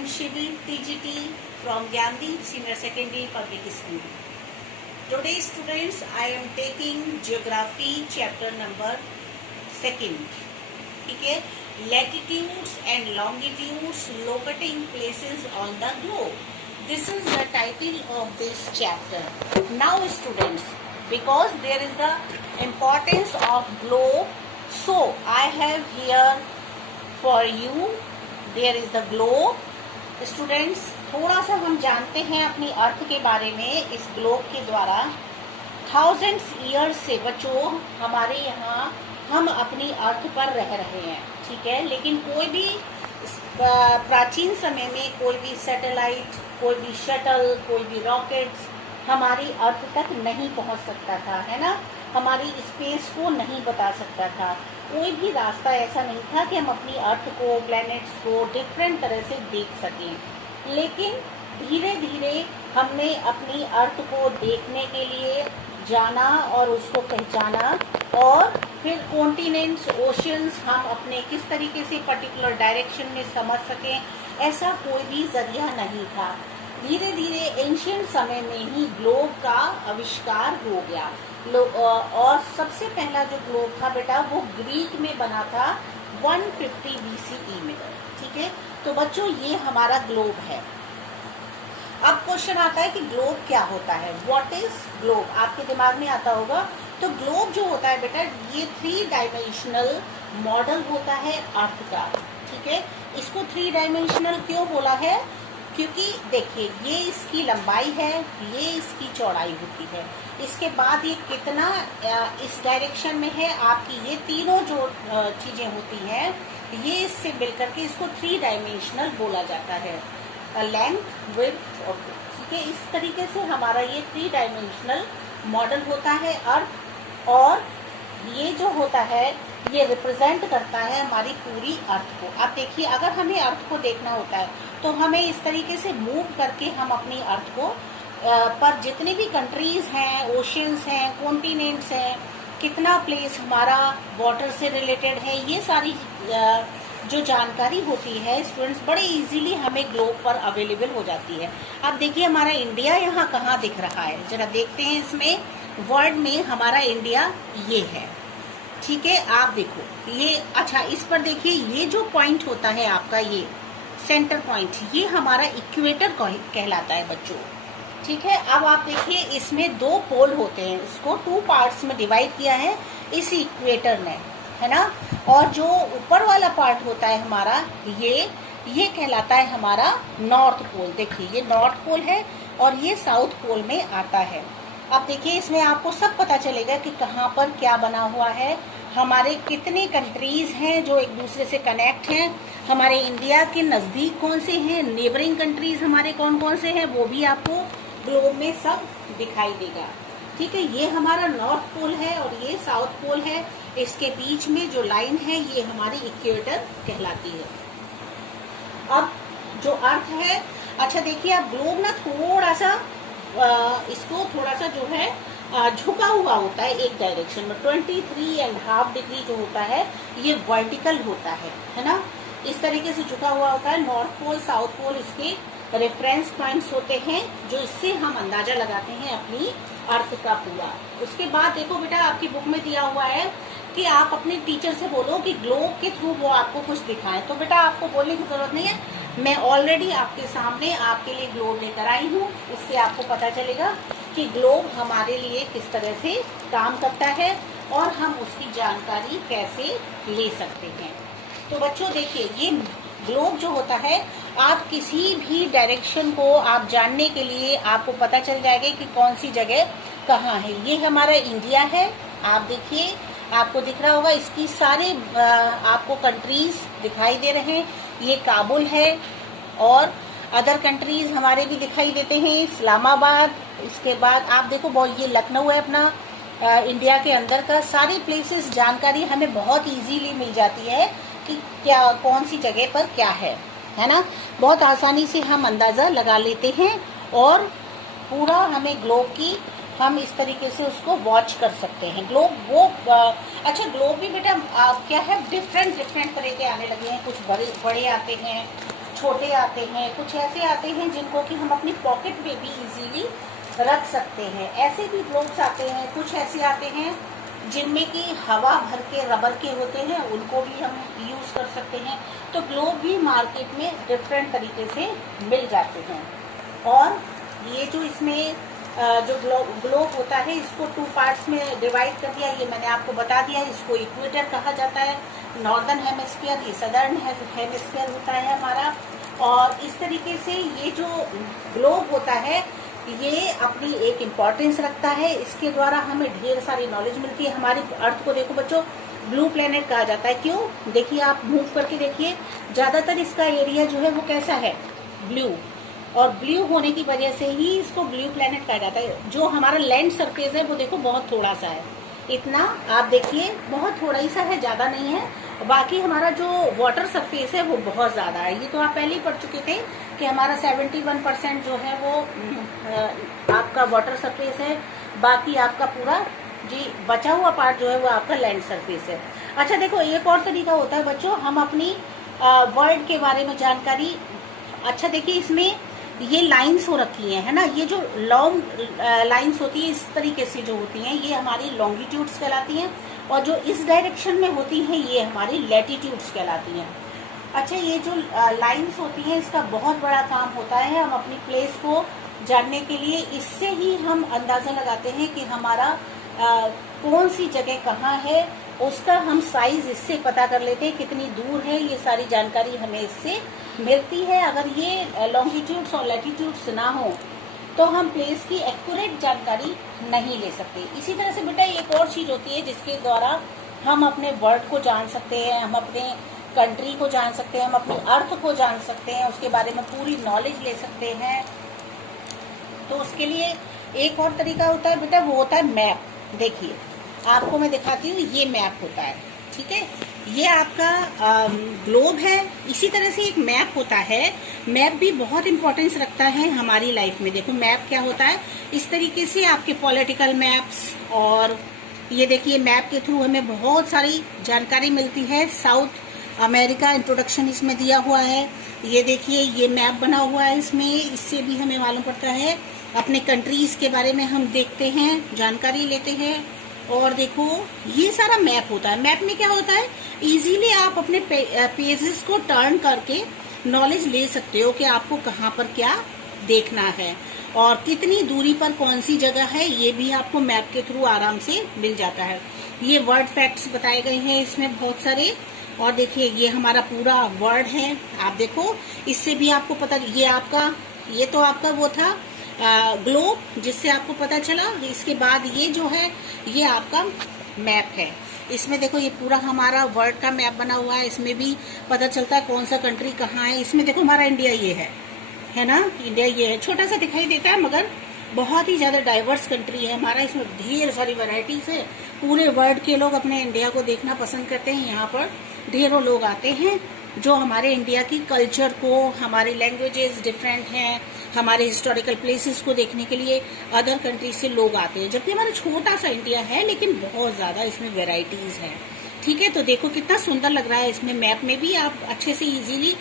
am Shivi TGT from Gyandeep Senior Secondary Public School. Today students, I am taking Geography chapter number 2. ठीक है, Latitudes and Longitudes locating places on the globe. This is the title of this chapter. Now students, because there is the importance of globe, so I have here for you, there is the globe. Students, थोड़ा सा हम जानते हैं अपनी अर्थ के बारे में इस ग्लोब के द्वारा। थाउजेंड्स ईयर्स से बच्चों हमारे यहाँ हम अपनी अर्थ पर रह रहे हैं, ठीक है। लेकिन कोई भी प्राचीन समय में कोई भी सैटेलाइट, कोई भी शटल, कोई भी रॉकेट्स हमारी अर्थ तक नहीं पहुंच सकता था, है ना। हमारी स्पेस को नहीं बता सकता था। कोई भी रास्ता ऐसा नहीं था कि हम अपनी अर्थ को, प्लैनेट्स को डिफरेंट तरह से देख सकें। लेकिन धीरे धीरे हमने अपनी अर्थ को देखने के लिए जाना और उसको पहचाना, और फिर कॉन्टिनेंट्स, ओशियंस हम अपने किस तरीके से पर्टिकुलर डायरेक्शन में समझ सकें, ऐसा कोई भी जरिया नहीं था। धीरे धीरे एंशिएंट समय में ही ग्लोब का आविष्कार हो गया। और सबसे पहला जो ग्लोब था बेटा वो ग्रीक में बना था 150 BCE में, ठीक है। तो बच्चों ये हमारा ग्लोब है। अब क्वेश्चन आता है कि ग्लोब क्या होता है, व्हाट इज ग्लोब, आपके दिमाग में आता होगा। तो ग्लोब जो होता है बेटा, ये 3 डायमेंशनल मॉडल होता है अर्थ का, ठीक है। इसको 3 डायमेंशनल क्यों बोला है, क्योंकि देखिए ये इसकी लंबाई है, ये इसकी चौड़ाई होती है, इसके बाद ये कितना इस डायरेक्शन में है आपकी, ये तीनों जो चीजें होती हैं ये इससे मिलकर के इसको 3 डायमेंशनल बोला जाता है। लेंथ, विड्थ और विड्थ, ठीक है। इस तरीके से हमारा ये 3 डायमेंशनल मॉडल होता है अर्थ। और ये जो होता है ये रिप्रेजेंट करता है हमारी पूरी अर्थ को। आप देखिए, अगर हमें अर्थ को देखना होता है तो हमें इस तरीके से मूव करके हम अपनी अर्थ को पर जितने भी कंट्रीज हैं, ओशियंस हैं, कॉन्टिनेंट्स हैं, कितना प्लेस हमारा वाटर से रिलेटेड है, ये सारी जो जानकारी होती है स्टूडेंट्स बड़े इजीली हमें ग्लोब पर अवेलेबल हो जाती है। अब देखिए हमारा इंडिया यहाँ कहाँ दिख रहा है, जरा देखते हैं इसमें। वर्ल्ड में हमारा इंडिया ये है, ठीक है। आप देखो ये, अच्छा इस पर देखिए ये जो पॉइंट होता है आपका, ये सेंटर पॉइंट, ये हमारा इक्वेटर कहलाता है बच्चों, ठीक है। अब आप देखिए इसमें 2 पोल होते हैं, इसको 2 पार्ट्स में डिवाइड किया है इस इक्वेटर ने, है ना। और जो ऊपर वाला पार्ट होता है हमारा, ये कहलाता है हमारा नॉर्थ पोल। देखिए ये नॉर्थ पोल है और ये साउथ पोल में आता है। अब देखिए इसमें आपको सब पता चलेगा कि कहाँ पर क्या बना हुआ है, हमारे कितने कंट्रीज हैं जो एक दूसरे से कनेक्ट हैं, हमारे इंडिया के नज़दीक कौन से हैं, नेबरिंग कंट्रीज हमारे कौन कौन से हैं, वो भी आपको ग्लोब में सब दिखाई देगा, ठीक है। ये हमारा नॉर्थ पोल है और ये साउथ पोल है। इसके बीच में जो लाइन है ये हमारी इक्वेटर कहलाती है। अब जो अर्थ है, अच्छा देखिए आप ग्लोब ना थोड़ा सा इसको थोड़ा सा जो है झुका हुआ होता है एक डायरेक्शन में। 23.5 डिग्री जो होता है ये वर्टिकल होता है ना। इस तरीके से झुका हुआ होता है। नॉर्थ पोल, साउथ पोल इसके रेफरेंस पॉइंट्स होते हैं जो इससे हम अंदाजा लगाते हैं अपनी अर्थ का पूरा। उसके बाद देखो बेटा आपकी बुक में दिया हुआ है कि आप अपने टीचर से बोलो कि ग्लोब के थ्रू वो आपको कुछ दिखाएं। तो बेटा आपको बोलने की जरूरत नहीं है, मैं ऑलरेडी आपके सामने आपके लिए ग्लोब लेकर आई हूँ। इससे आपको पता चलेगा कि ग्लोब हमारे लिए किस तरह से काम करता है और हम उसकी जानकारी कैसे ले सकते हैं। तो बच्चों देखिए ये ग्लोब जो होता है, आप किसी भी डायरेक्शन को आप जानने के लिए आपको पता चल जाएगा कि कौन सी जगह कहाँ है। ये हमारा इंडिया है, आप देखिए आपको दिख रहा होगा, इसकी सारे आपको कंट्रीज दिखाई दे रहे हैं। ये काबुल है और अदर कंट्रीज हमारे भी दिखाई देते हैं, इस्लामाबाद। इसके बाद आप देखो ये लखनऊ है अपना इंडिया के अंदर का। सारी प्लेसेस जानकारी हमें बहुत इजीली मिल जाती है कि क्या कौन सी जगह पर क्या है ना। बहुत आसानी से हम अंदाज़ा लगा लेते हैं और पूरा हमें ग्लोब की हम इस तरीके से उसको वॉच कर सकते हैं। ग्लोब वो अच्छा ग्लोब भी बेटा क्या है, डिफरेंट तरह के आने लगे हैं। कुछ बड़े आते हैं, छोटे आते हैं, कुछ ऐसे आते हैं जिनको कि हम अपनी पॉकेट में भी इजीली रख सकते हैं। ऐसे भी ग्लोब्स आते हैं, कुछ ऐसे आते हैं जिनमें कि हवा भर के रबर के होते हैं, उनको भी हम यूज़ कर सकते हैं। तो ग्लोब भी मार्केट में डिफरेंट तरीके से मिल जाते हैं। और ये जो इसमें जो ग्लोब होता है, इसको 2 पार्ट्स में डिवाइड कर दिया, ये मैंने आपको बता दिया। इसको इक्वेटर कहा जाता है, नॉर्दर्न हेमिस्फीयर, ये सदर्न हेमिस्फीयर होता है हमारा। और इस तरीके से ये जो ग्लोब होता है ये अपनी एक इम्पॉर्टेंस रखता है। इसके द्वारा हमें ढेर सारी नॉलेज मिलती है। हमारी अर्थ को देखो बच्चों, ब्लू प्लेनेट कहा जाता है। क्यों? देखिए, आप मूव करके देखिए, ज़्यादातर इसका एरिया जो है वो कैसा है, ब्लू। और ब्लू होने की वजह से ही इसको ब्लू प्लेनेट कहा जाता है। जो हमारा लैंड सरफेस है वो देखो बहुत थोड़ा सा है, इतना आप देखिए बहुत थोड़ा ही सा है, ज़्यादा नहीं है। बाकी हमारा जो वाटर सरफेस है वो बहुत ज़्यादा है। ये तो आप पहले ही पढ़ चुके थे कि हमारा 71% जो है वो आपका वाटर सरफेस है, बाकी आपका पूरा जी बचा हुआ पार्ट जो है वो आपका लैंड सरफेस है। अच्छा देखो, एक और तरीका होता है बच्चों, हम अपनी वर्ल्ड के बारे में जानकारी, अच्छा देखिए इसमें ये लाइंस हो रखी हैं, है ना। ये जो लॉन्ग लाइंस होती है इस तरीके से जो होती हैं, ये हमारी लॉन्गिट्यूड्स कहलाती हैं। और जो इस डायरेक्शन में होती हैं ये हमारी लैटिट्यूड्स कहलाती हैं। अच्छा, ये जो लाइंस होती हैं इसका बहुत बड़ा काम होता है हम अपनी प्लेस को जानने के लिए। इससे ही हम अंदाज़ा लगाते हैं कि हमारा कौन सी जगह कहाँ है, उसका हम साइज इससे पता कर लेते हैं कितनी दूर है। ये सारी जानकारी हमें इससे मिलती है। अगर ये लॉन्गिट्यूड्स और लैटिट्यूड्स ना हो तो हम प्लेस की एक्यूरेट जानकारी नहीं ले सकते। इसी तरह से बेटा एक और चीज़ होती है जिसके द्वारा हम अपने वर्ल्ड को जान सकते हैं, हम अपने कंट्री को जान सकते हैं, हम अपनी अर्थ को जान सकते हैं, उसके बारे में पूरी नॉलेज ले सकते हैं। तो उसके लिए एक और तरीका होता है बेटा, वो होता है मैप। देखिए आपको मैं दिखाती हूँ, ये मैप होता है, ठीक है। ये आपका ग्लोब है। इसी तरह से एक मैप होता है। मैप भी बहुत इंपॉर्टेंस रखता है हमारी लाइफ में। देखो मैप क्या होता है, इस तरीके से आपके पॉलिटिकल मैप्स, और ये देखिए मैप के थ्रू हमें बहुत सारी जानकारी मिलती है। साउथ अमेरिका इंट्रोडक्शन इसमें दिया हुआ है। ये देखिए ये मैप बना हुआ है इसमें, इससे भी हमें मालूम पड़ता है। अपने कंट्रीज के बारे में हम देखते हैं, जानकारी लेते हैं। और देखो ये सारा मैप होता है। मैप में क्या होता है, इजीली आप अपने पेजेस को टर्न करके नॉलेज ले सकते हो कि आपको कहाँ पर क्या देखना है और कितनी दूरी पर कौन सी जगह है, ये भी आपको मैप के थ्रू आराम से मिल जाता है। ये वर्ड फैक्ट्स बताए गए हैं इसमें बहुत सारे। और देखिए ये हमारा पूरा वर्ड है, आप देखो इससे भी आपको पता, ये तो आपका वो था ग्लोब जिससे आपको पता चला। इसके बाद ये जो है ये आपका मैप है। इसमें देखो ये पूरा हमारा वर्ल्ड का मैप बना हुआ है। इसमें भी पता चलता है कौन सा कंट्री कहाँ है। इसमें देखो हमारा इंडिया ये है ना, इंडिया ये है। छोटा सा दिखाई देता है मगर बहुत ही ज़्यादा डाइवर्स कंट्री है हमारा। इसमें ढेर सारी वैरायटीज़ है। पूरे वर्ल्ड के लोग अपने इंडिया को देखना पसंद करते हैं। यहाँ पर ढेरों लोग आते हैं जो हमारे इंडिया की कल्चर को, हमारी लैंग्वेजेस डिफरेंट हैं, हमारे हिस्टोरिकल प्लेसेस को देखने के लिए अदर कंट्री से लोग आते हैं। जबकि हमारा छोटा सा इंडिया है लेकिन बहुत ज़्यादा इसमें वेराइटीज़ हैं, ठीक है। तो देखो कितना सुंदर लग रहा है। इसमें मैप में भी आप अच्छे से इजीली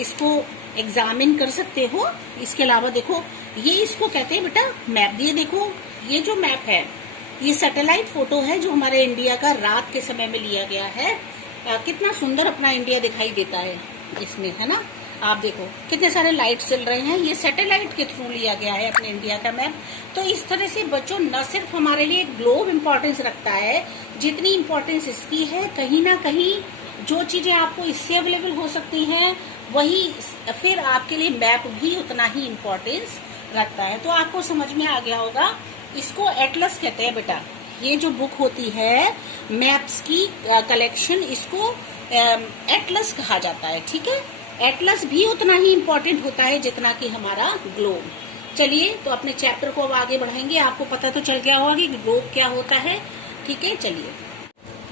इसको एग्जामिन कर सकते हो। इसके अलावा देखो ये इसको कहते हैं बेटा मैप। ये देखो ये जो मैप है ये सैटेलाइट फोटो है जो हमारे इंडिया का रात के समय में लिया गया है। कितना सुंदर अपना इंडिया दिखाई देता है इसमें, है ना। आप देखो कितने सारे लाइट्स चल रहे हैं। ये सैटेलाइट के थ्रू लिया गया है अपने इंडिया का मैप। तो इस तरह से बच्चों न सिर्फ हमारे लिए ग्लोब इम्पोर्टेंस रखता है, जितनी इम्पोर्टेंस इसकी है कहीं ना कहीं जो चीजें आपको इससे अवेलेबल हो सकती हैं वही फिर आपके लिए मैप भी उतना ही इम्पोर्टेंस रखता है। तो आपको समझ में आ गया होगा। इसको एटलस कहते हैं बेटा। ये जो बुक होती है मैप्स की कलेक्शन, इसको एटलस कहा जाता है, ठीक है। एटलस भी उतना ही इम्पोर्टेंट होता है जितना कि हमारा ग्लोब। चलिए तो अपने चैप्टर को अब आगे बढ़ाएंगे। आपको पता तो चल गया होगा कि ग्लोब क्या होता है, ठीक है। चलिए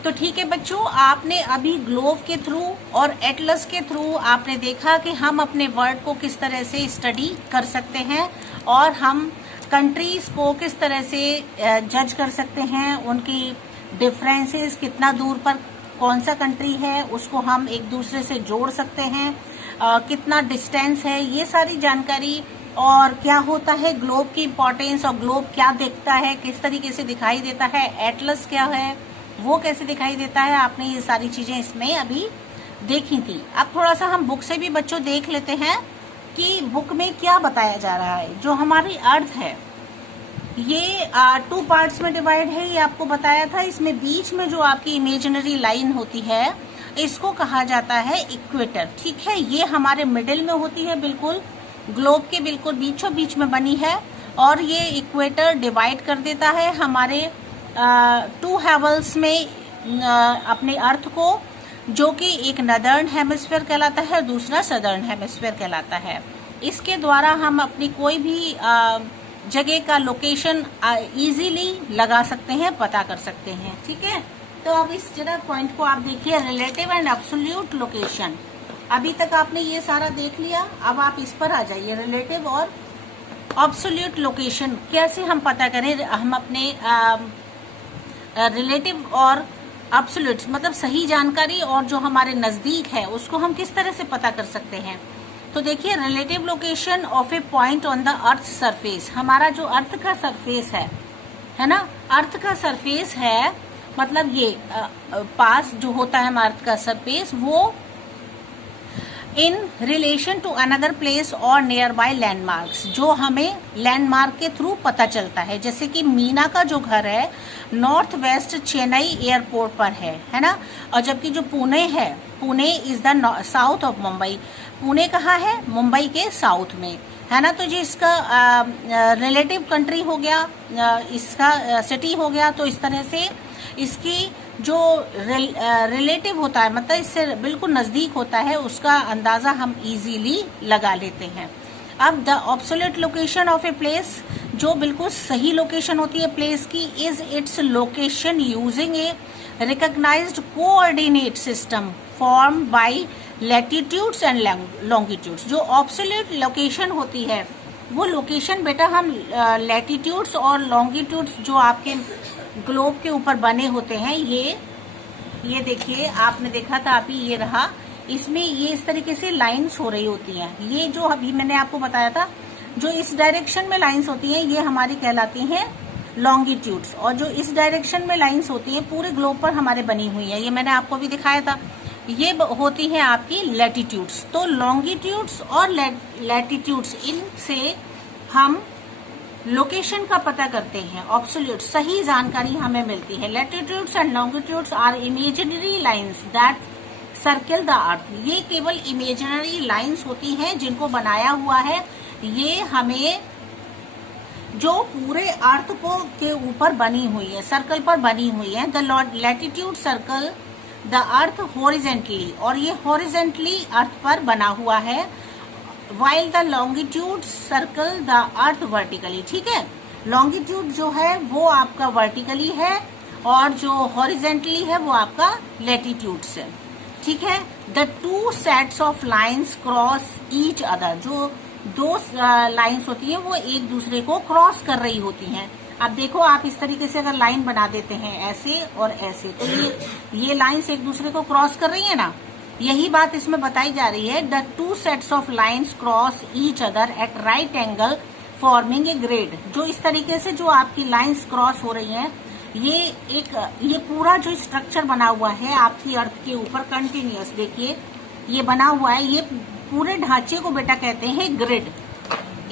तो ठीक है बच्चों, आपने अभी ग्लोब के थ्रू और एटलस के थ्रू आपने देखा कि हम अपने वर्ल्ड को किस तरह से स्टडी कर सकते हैं और हम कंट्रीज को किस तरह से जज कर सकते हैं, उनकी डिफरेंसेस, कितना दूर पर कौन सा कंट्री है उसको हम एक दूसरे से जोड़ सकते हैं। कितना डिस्टेंस है, ये सारी जानकारी, और क्या होता है ग्लोब की इम्पोर्टेंस, और ग्लोब क्या दिखता है, किस तरीके से दिखाई देता है, एटलस क्या है वो कैसे दिखाई देता है, आपने ये सारी चीजें इसमें अभी देखी थी। अब थोड़ा सा हम बुक से भी बच्चों देख लेते हैं कि बुक में क्या बताया जा रहा है। जो हमारी अर्थ है ये 2 पार्ट्स में डिवाइड है, ये आपको बताया था। इसमें बीच में जो आपकी इमेजिनरी लाइन होती है इसको कहा जाता है इक्वेटर, ठीक है। ये हमारे मिडिल में होती है, बिल्कुल ग्लोब के बिल्कुल बीचों बीच में बनी है, और ये इक्वेटर डिवाइड कर देता है हमारे 2 हेवल्स में अपने अर्थ को, जो कि एक नदर्न हेमिस्फीयर कहलाता है और दूसरा सदर्न हेमिस्फीयर कहलाता है। इसके द्वारा हम अपनी कोई भी जगह का लोकेशन इजीली लगा सकते हैं, पता कर सकते हैं, ठीक है। तो अब इस जरा पॉइंट को आप देखिए, रिलेटिव एंड एब्सोल्यूट लोकेशन। अभी तक आपने ये सारा देख लिया, अब आप इस पर आ जाइए, रिलेटिव और एब्सोल्यूट लोकेशन कैसे हम पता करें। हम अपने रिलेटिव और एब्सोल्यूट मतलब सही जानकारी और जो हमारे नजदीक है उसको हम किस तरह से पता कर सकते हैं। तो देखिए, relative location of a point on the earth surface, हमारा जो अर्थ का सरफेस है ना, अर्थ का सरफेस है मतलब ये पास जो होता है हमारा अर्थ का सरफेस, वो in relation to another place और नियर बाय लैंडमार्क्स, जो हमें लैंडमार्क के थ्रू पता चलता है। जैसे कि मीना का जो घर है नॉर्थ वेस्ट चेन्नई एयरपोर्ट पर है ना, और जबकि जो पुणे है, Pune is the south of Mumbai, Pune कहाँ है, मुंबई के साउथ में है ना। तो जो इसका रिलेटिव कंट्री हो गया, इसका सिटी हो गया, तो इस तरह से इसकी जो रिलेटिव होता है मतलब इससे बिल्कुल नजदीक होता है, उसका अंदाजा हम इजीली लगा लेते हैं। अब the absolute location of a place, जो बिल्कुल सही लोकेशन होती है प्लेस की, is its location using a recognised coordinate system form by latitudes and longitudes. जो एब्सोल्यूट लोकेशन होती है वो लोकेशन बेटा हम लैटिट्यूड्स और लॉन्गिट्यूड्स जो आपके ग्लोब के ऊपर बने होते हैं, ये देखिए, आपने देखा था अभी, ये रहा, इसमें ये इस तरीके से लाइंस हो रही होती हैं। ये जो अभी मैंने आपको बताया था, जो इस डायरेक्शन में लाइंस होती हैं ये हमारी कहलाती हैं लॉन्गिट्यूड्स, और जो इस डायरेक्शन में लाइंस होती हैं पूरे ग्लोब पर हमारे बनी हुई है, ये मैंने आपको भी दिखाया था, ये होती है आपकी लैटिट्यूड्स। तो लॉन्गिट्यूड्स और लैटिट्यूड्स, इनसे हम लोकेशन का पता करते हैं, एब्सोल्यूट सही जानकारी हमें मिलती है। Latitudes and longitudes are imaginary lines that circle the earth, ये केवल इमेजिनरी लाइंस होती हैं जिनको बनाया हुआ है, ये हमें जो पूरे अर्थ को के ऊपर बनी हुई है, सर्कल पर बनी हुई है। The latitude circle the earth horizontally, और ये हॉरिजेंटली अर्थ पर बना हुआ है, while the longitude circle the earth vertically, ठीक है। लॉन्गिट्यूड जो है वो आपका वर्टिकली है और जो हॉरिजेंटली है वो आपका लैटिट्यूड से, ठीक है। The 2 sets of lines cross each other, जो 2 लाइन्स होती हैं वो एक दूसरे को क्रॉस कर रही होती हैं। अब देखो, आप इस तरीके से अगर लाइन बना देते हैं ऐसे और ऐसे, तो ये लाइन्स एक दूसरे को क्रॉस कर रही है ना, यही बात इसमें बताई जा रही है। The 2 sets of lines cross each other at right angle forming a grade, जो इस तरीके से जो आपकी लाइंस क्रॉस हो रही हैं, ये पूरा जो स्ट्रक्चर बना हुआ है आपकी अर्थ के ऊपर कंटिन्यूअस, देखिए ये बना हुआ है, ये पूरे ढांचे को बेटा कहते हैं ग्रिड,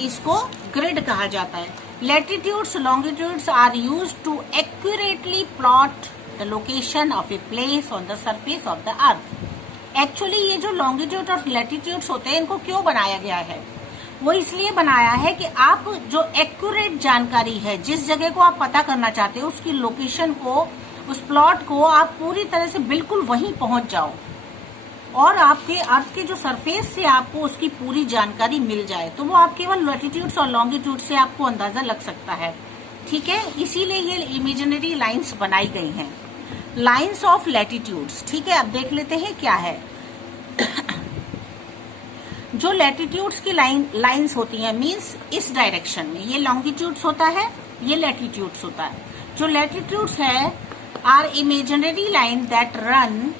इसको ग्रिड कहा जाता है। Latitudes longitudes are used to accurately plot the location of a place on the surface of the earth. Actually ये जो लॉन्गिट्यूड और लैटिट्यूड्स होते हैं, इनको क्यों बनाया गया है? वो इसलिए बनाया है कि आप जो एक्यूरेट जानकारी है, जिस जगह को आप पता करना चाहते हो, उसकी लोकेशन को, उस प्लॉट को आप पूरी तरह से बिल्कुल वहीं पहुंच जाओ और आपके अर्थ के जो सरफेस से आपको उसकी पूरी जानकारी मिल जाए। तो वो आप केवल लैटिट्यूड्स और लॉन्गिट्यूड से आपको अंदाजा लग सकता है, ठीक है। इसीलिए ये इमेजिनरी लाइंस बनाई गई हैं, लाइंस ऑफ लैटिट्यूड्स, ठीक है। अब देख लेते हैं क्या है। जो लैटिट्यूड्स की लाइंस होती हैं, मींस इस डायरेक्शन में, ये लॉन्गिट्यूड्स होता है, ये लैटिट्यूड्स होता है। जो लैटिट्यूड्स है are imaginary line that run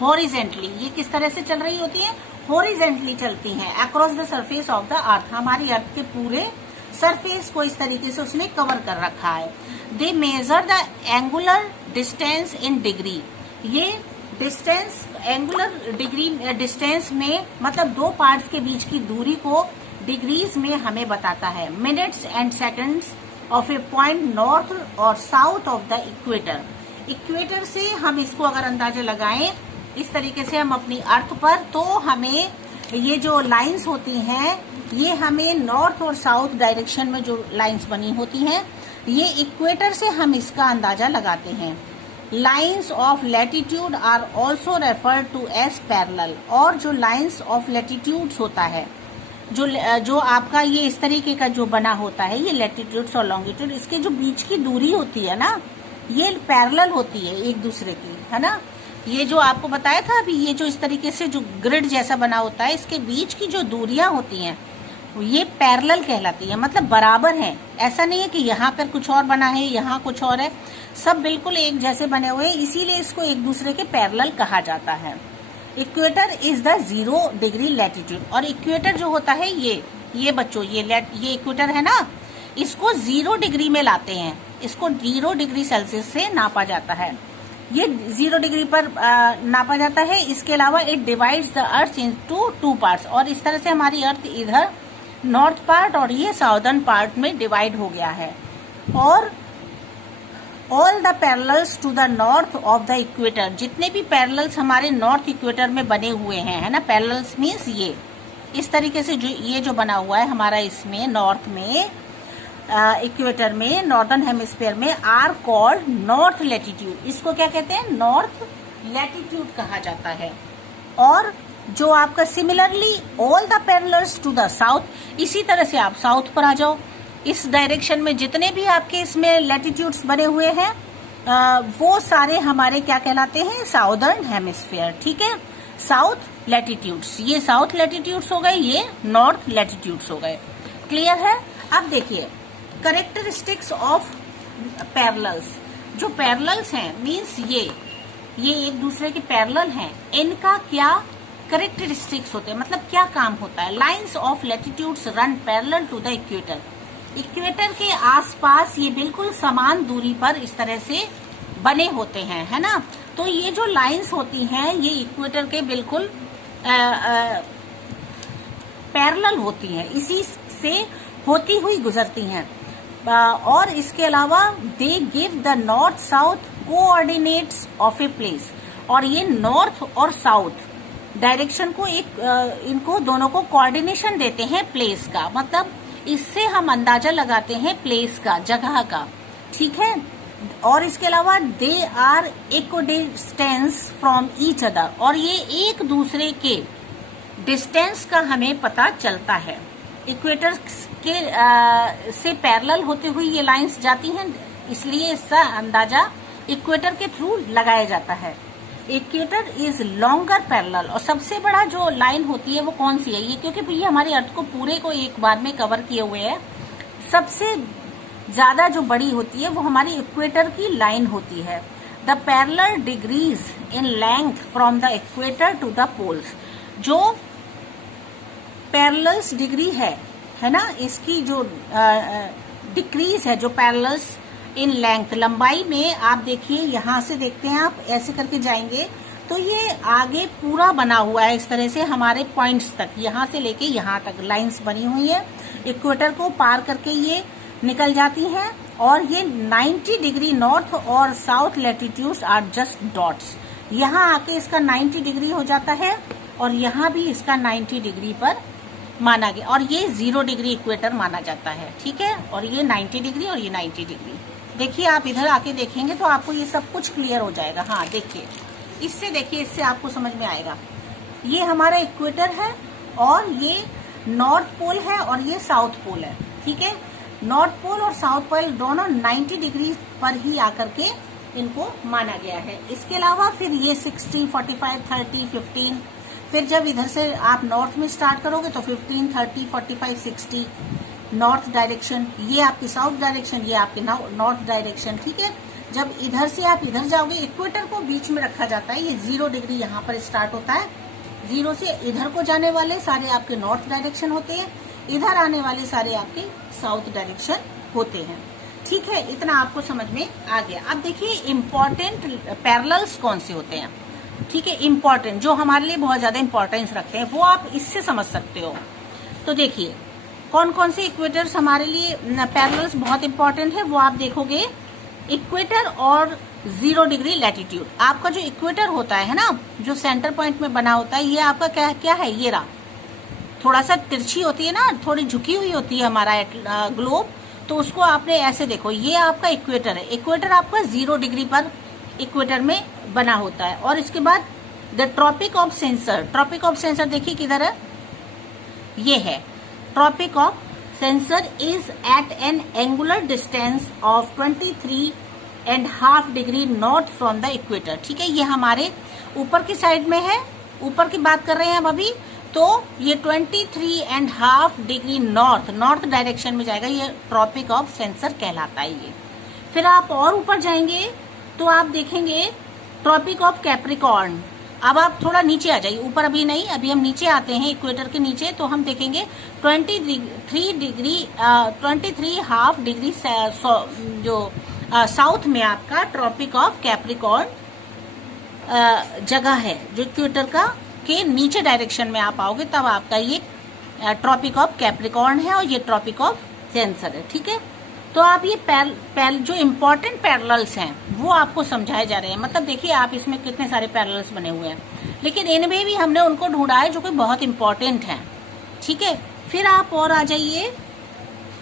horizontally, ये किस तरह से चल रही होती है? हॉरिजेंटली चलती हैं across the surface of the अर्थ, हमारी अर्थ के पूरे सरफेस को इस तरीके से उसने कवर कर रखा है। They measure the angular distance in degree, ये डिस्टेंस एंगुलर डिग्री डिस्टेंस में मतलब दो पार्ट्स के बीच की दूरी को डिग्रीज में हमें बताता है। Minutes and seconds of a point north और south of the equator, equator से हम इसको अगर अंदाजा लगाएं इस तरीके से हम अपनी अर्थ पर, तो हमें ये जो लाइंस होती हैं ये हमें नॉर्थ और साउथ डायरेक्शन में जो लाइंस बनी होती हैं ये इक्वेटर से हम इसका अंदाजा लगाते हैं। Lines of latitude are also referred to as parallel, और जो लाइंस ऑफ लैटिट्यूड्स होता है जो आपका ये इस तरीके का जो बना होता है ये लैटिट्यूड्स और लॉन्गिट्यूड, इसके जो बीच की दूरी होती है ना ये पैरेलल होती है एक दूसरे की, है ना। ये जो आपको बताया था अभी, ये जो इस तरीके से जो ग्रिड जैसा बना होता है इसके बीच की जो दूरियां होती हैं ये पैरेलल कहलाती है, मतलब बराबर हैं। ऐसा नहीं है कि यहाँ पर कुछ और बना है यहाँ कुछ और है, सब बिल्कुल एक जैसे बने हुए हैं, इसीलिए इसको एक दूसरे के पैरेलल कहा जाता है। Equator is the 0 degree latitude, और इक्वेटर जो होता है ये बच्चों ये इक्वेटर है ना, इसको 0 डिग्री में लाते हैं, इसको 0 डिग्री सेल्सियस से नापा जाता है, ये 0 डिग्री पर नापा जाता है। इसके अलावा it divides the earth into 2 parts, और इस तरह से हमारी अर्थ इधर नॉर्थ पार्ट और ये साउदर्न पार्ट में डिवाइड हो गया है। और all the parallels to the north of the equator, जितने भी पैरेलल्स हमारे नॉर्थ इक्वेटर में बने हुए हैं, है ना, पैरेलल्स मीन्स ये इस तरीके से जो ये जो बना हुआ है हमारा इसमें नॉर्थ में इक्वेटर में नॉर्दर्न हेमिस्फीयर में आर कॉल्ड नॉर्थ लैटिट्यूड, इसको क्या कहते हैं, नॉर्थ लैटिट्यूड कहा जाता है। और जो आपका similarly all the parallels to the south, इसी तरह से आप साउथ पर आ जाओ, इस डायरेक्शन में जितने भी आपके इसमें लैटिट्यूड्स बने हुए हैं वो सारे हमारे क्या कहलाते हैं, साउदर्न हेमिस्फीयर, ठीक है, साउथ लैटिट्यूड्स, ये साउथ लैटिट्यूड्स हो गए, ये नॉर्थ लैटिट्यूड्स हो गए। क्लियर है। अब देखिए करेक्टरिस्टिक्स ऑफ पैरेलल्स, जो पैरेलल्स हैं मीन्स ये एक दूसरे के पैरेलल हैं, इनका क्या करेक्टरिस्टिक्स होते हैं, मतलब क्या काम होता है। Lines of latitudes run parallel to the equator, equator के आसपास ये बिल्कुल समान दूरी पर इस तरह से बने होते हैं, है ना। तो ये जो लाइंस होती हैं ये इक्वेटर के बिल्कुल पैरेलल होती हैं, इसी से होती हुई गुजरती हैं। और इसके अलावा they give the north south coordinates of a place, और ये नॉर्थ और साउथ डायरेक्शन को इनको दोनों को कोऑर्डिनेशन देते हैं प्लेस का, मतलब इससे हम अंदाजा लगाते हैं प्लेस का, जगह का, ठीक है। और इसके अलावा they are equidistance from each other, और ये एक दूसरे के डिस्टेंस का हमें पता चलता है। इक्वेटर के से पैरेलल होते हुए ये लाइंस जाती हैं, इसलिए इसका अंदाजा इक्वेटर के थ्रू लगाया जाता है। इक्वेटर इज लॉन्गर पैरेलल, और सबसे बड़ा जो लाइन होती है वो कौन सी है, ये क्योंकि ये हमारी अर्थ को पूरे को एक बार में कवर किए हुए है, सबसे ज्यादा जो बड़ी होती है वो हमारी इक्वेटर की लाइन होती है। The parallel degrees in length from the equator to the poles, जो पैरेलल्स डिग्री है ना, इसकी जो डिक्रीज है, जो पैरेलल्स इन लेंथ लंबाई में, आप देखिए यहाँ से देखते हैं, आप ऐसे करके जाएंगे तो ये आगे पूरा बना हुआ है इस तरह से हमारे पॉइंट्स तक, यहाँ से लेके यहाँ तक लाइंस बनी हुई है, इक्वेटर को पार करके ये निकल जाती हैं। और ये 90 डिग्री नॉर्थ और south latitudes are just dots, यहाँ आके इसका 90 डिग्री हो जाता है और यहाँ भी इसका 90 डिग्री पर माना गया, और ये 0 डिग्री इक्वेटर माना जाता है, ठीक है। और ये 90 डिग्री और ये 90 डिग्री। देखिए आप इधर आके देखेंगे तो आपको ये सब कुछ क्लियर हो जाएगा। हाँ देखिए, इससे देखिए, इससे आपको समझ में आएगा। ये हमारा इक्वेटर है और ये नॉर्थ पोल है और ये साउथ पोल है, ठीक है। नॉर्थ पोल और साउथ पोल दोनों 90 डिग्री पर ही आकर के इनको माना गया है। इसके अलावा फिर ये 60, 45, 30, 15, फिर जब इधर से आप नॉर्थ में स्टार्ट करोगे तो 15, 30, 45, 60 नॉर्थ डायरेक्शन, ये आपकी साउथ डायरेक्शन, ये आपकी नॉर्थ डायरेक्शन, ठीक है। जब इधर से आप इधर जाओगे, इक्वेटर को बीच में रखा जाता है, ये 0 डिग्री यहाँ पर स्टार्ट होता है, जीरो से इधर को जाने वाले सारे आपके नॉर्थ डायरेक्शन होते हैं, इधर आने वाले सारे आपके साउथ डायरेक्शन होते हैं। ठीक है, इतना आपको समझ में आ गया। अब देखिए इम्पोर्टेंट पैरेलल्स कौन से होते हैं। ठीक है, इम्पोर्टेंट जो हमारे लिए बहुत ज्यादा इंपॉर्टेंस रखते हैं वो आप इससे समझ सकते हो। तो देखिए कौन कौन से इक्वेटर्स हमारे लिए पैरेलल्स बहुत इंपॉर्टेंट है, वो आप देखोगे। इक्वेटर और 0 डिग्री लैटिट्यूड, आपका जो इक्वेटर होता है ना, जो सेंटर पॉइंट में बना होता है, ये आपका क्या क्या है, ये रहा, थोड़ा सा तिरछी होती है ना, थोड़ी झुकी हुई होती है हमारा ग्लोब, तो उसको आपने ऐसे देखो, ये आपका इक्वेटर है। इक्वेटर आपका 0 डिग्री पर इक्वेटर में बना होता है। और इसके बाद the tropic of cancer, tropic of cancer देखिए किधर है, ये है tropic of cancer is at an angular distance of 23.5 degree north from the equator. ठीक है, ये हमारे ऊपर की साइड में है, ऊपर की बात कर रहे हैं हम अभी, तो ये 23.5 डिग्री नॉर्थ डायरेक्शन में जाएगा, ये ट्रॉपिक ऑफ सेंसर कहलाता है ये। फिर आप और ऊपर जाएंगे तो आप देखेंगे ट्रॉपिक ऑफ कैप्रिकॉर्न। अब आप थोड़ा नीचे आ जाइए, ऊपर अभी नहीं, अभी हम नीचे आते हैं इक्वेटर के नीचे, तो हम देखेंगे 23.5 डिग्री जो साउथ में आपका ट्रॉपिक ऑफ कैप्रिकॉर्न जगह है, जो इक्वेटर का के नीचे डायरेक्शन में आप आओगे तब आपका ये ट्रॉपिक ऑफ कैप्रिकॉर्न है और ये ट्रॉपिक ऑफ सेंसर है। ठीक है, तो आप ये जो इम्पोर्टेंट पैरेलल्स हैं वो आपको समझाए जा रहे हैं। मतलब देखिए आप इसमें कितने सारे पैरेलल्स बने हुए हैं, लेकिन इनमें भी हमने उनको ढूंढा है जो कि बहुत इंपॉर्टेंट हैं। ठीक है, फिर आप और आ जाइए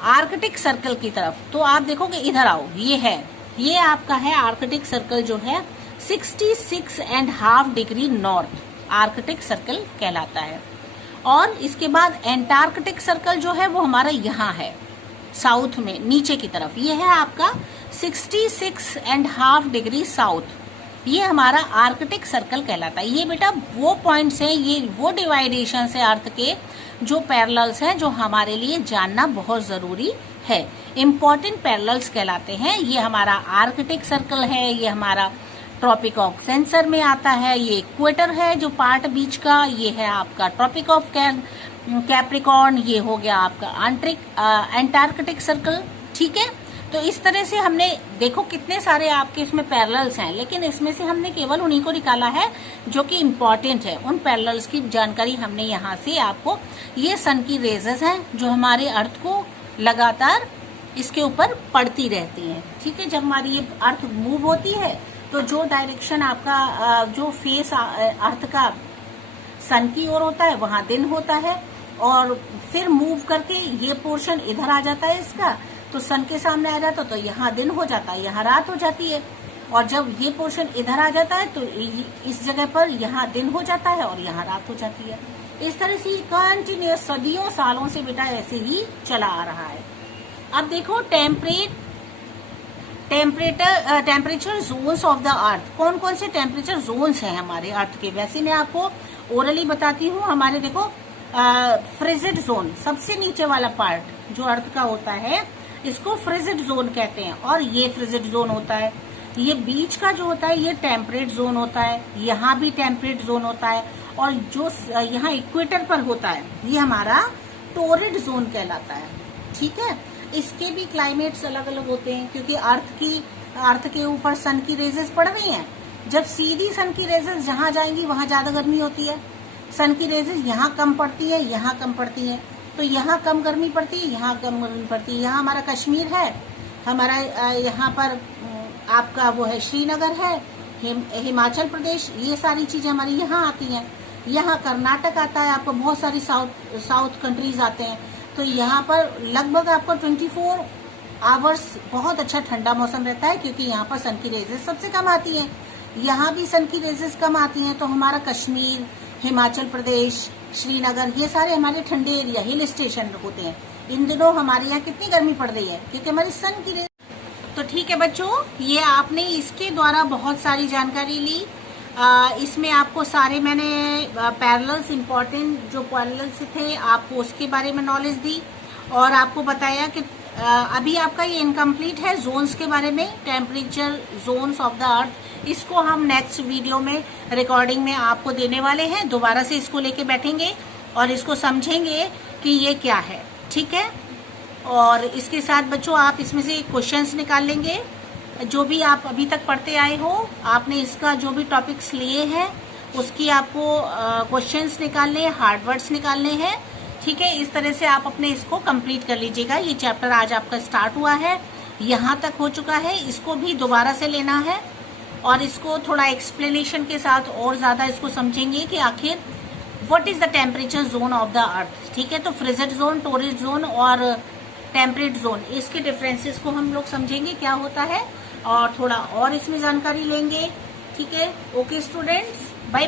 आर्कटिक सर्कल की तरफ, तो आप देखोगे इधर आओ, ये है, ये आपका है आर्कटिक सर्कल जो है 66.5 डिग्री नॉर्थ, आर्कटिक सर्कल कहलाता है। और इसके बाद एंटार्कटिक सर्कल जो है वो हमारा यहाँ है साउथ में नीचे की तरफ, ये है आपका 66.5 डिग्री साउथ, ये हमारा आर्कटिक सर्कल कहलाता है। ये बेटा वो पॉइंट्स हैं, ये वो डिवाइडेशन है अर्थ के जो पैरेलल्स हैं जो हमारे लिए जानना बहुत जरूरी है, इम्पोर्टेंट पैरेलल्स कहलाते हैं। ये हमारा आर्कटिक सर्कल है, ये हमारा ट्रॉपिक ऑफ सेंसर में आता है, ये इक्वेटर है जो पार्ट बीच का, ये है आपका ट्रॉपिक ऑफ कैप्रिकॉर्न, ये हो गया आपका एंटार्कटिक सर्कल। ठीक है, तो इस तरह से हमने देखो कितने सारे आपके इसमें पैरेलल्स हैं, लेकिन इसमें से हमने केवल उन्हीं को निकाला है जो कि इम्पोर्टेंट है। उन पैरेलल्स की जानकारी हमने यहाँ से आपको, ये सन की रेजेस हैं जो हमारे अर्थ को लगातार इसके ऊपर पड़ती रहती हैं। ठीक है, जब हमारी ये अर्थ मूव होती है तो जो डायरेक्शन आपका जो फेस अर्थ का सन की ओर होता है वहां दिन होता है, और फिर मूव करके ये पोर्शन इधर आ जाता है इसका, तो सन के सामने आ जाता है, तो यहाँ दिन हो जाता है, यहाँ रात हो जाती है। और जब ये पोर्शन इधर आ जाता है तो इस जगह पर यहाँ दिन हो जाता है और यहाँ रात हो जाती है। इस तरह से कंटिन्यूअस सदियों सालों से बेटा ऐसे ही चला आ रहा है। अब देखो टेम्परेचर जोन्स ऑफ द अर्थ, कौन कौन से टेम्परेचर जोन्स हैं हमारे अर्थ के। वैसे मैं आपको ओरली बताती हूँ। हमारे देखो फ्रिजिड जोन, सबसे नीचे वाला पार्ट जो अर्थ का होता है इसको फ्रिजिड जोन कहते हैं, और ये फ्रिजिड जोन होता है। ये बीच का जो होता है ये टेम्परेट जोन होता है, यहाँ भी टेम्परेट जोन होता है, और जो यहाँ इक्वेटर पर होता है ये हमारा टोरिड जोन कहलाता है। ठीक है, इसके भी क्लाइमेट्स अलग अलग होते हैं, क्योंकि अर्थ के ऊपर सन की रेजेस पड़ रही हैं। जब सीधी सन की रेजेस जहाँ जाएंगी वहां ज्यादा गर्मी होती है, सन की रेजेस यहाँ कम पड़ती है, यहाँ कम पड़ती है, तो यहाँ कम गर्मी पड़ती है, यहाँ कम गर्मी पड़ती है। यहाँ हमारा कश्मीर है, हमारा यहाँ पर आपका वो है श्रीनगर है, हिमाचल प्रदेश, ये सारी चीजें हमारी यहाँ आती हैं। यहाँ कर्नाटक आता है, आपको बहुत सारी साउथ कंट्रीज आते हैं, तो यहाँ पर लगभग आपको 24 आवर्स बहुत अच्छा ठंडा मौसम रहता है, क्योंकि यहाँ पर सन की रेजेस सबसे कम आती हैं। यहाँ भी सन की रेजेस कम आती हैं, तो हमारा कश्मीर, हिमाचल प्रदेश, श्रीनगर, ये सारे हमारे ठंडे एरिया, हिल स्टेशन होते हैं। इन दिनों हमारे यहाँ कितनी गर्मी पड़ रही है, क्योंकि हमारी सन की रेज। तो ठीक है बच्चों, ये आपने इसके द्वारा बहुत सारी जानकारी ली। इसमें आपको सारे मैंने पैरेलल्स, इम्पोर्टेंट जो पैरेलल्स थे आपको उसके बारे में नॉलेज दी, और आपको बताया कि अभी आपका ये इनकम्प्लीट है जोन्स के बारे में, टेम्परेचर जोन्स ऑफ द अर्थ। इसको हम नेक्स्ट वीडियो में रिकॉर्डिंग में आपको देने वाले हैं। दोबारा से इसको लेके बैठेंगे और इसको समझेंगे कि ये क्या है, ठीक है। और इसके साथ बच्चों आप इसमें से क्वेश्चंस निकाल लेंगे। जो भी आप अभी तक पढ़ते आए हो, आपने इसका जो भी टॉपिक्स लिए हैं उसकी आपको क्वेश्चंस निकालने हैं, हार्ड वर्ड्स निकालने हैं, ठीक है। इस तरह से आप अपने इसको कंप्लीट कर लीजिएगा। ये चैप्टर आज आपका स्टार्ट हुआ है, यहाँ तक हो चुका है। इसको भी दोबारा से लेना है और इसको थोड़ा एक्सप्लेनेशन के साथ और ज़्यादा इसको समझेंगे कि आखिर what is the temperature zone of the अर्थ, ठीक है। तो फ्रिजिड जोन, टोरिड जोन और टेम्परेट जोन, इसके डिफरेंसेस को हम लोग समझेंगे क्या होता है और थोड़ा और इसमें जानकारी लेंगे, ठीक है। Okay students.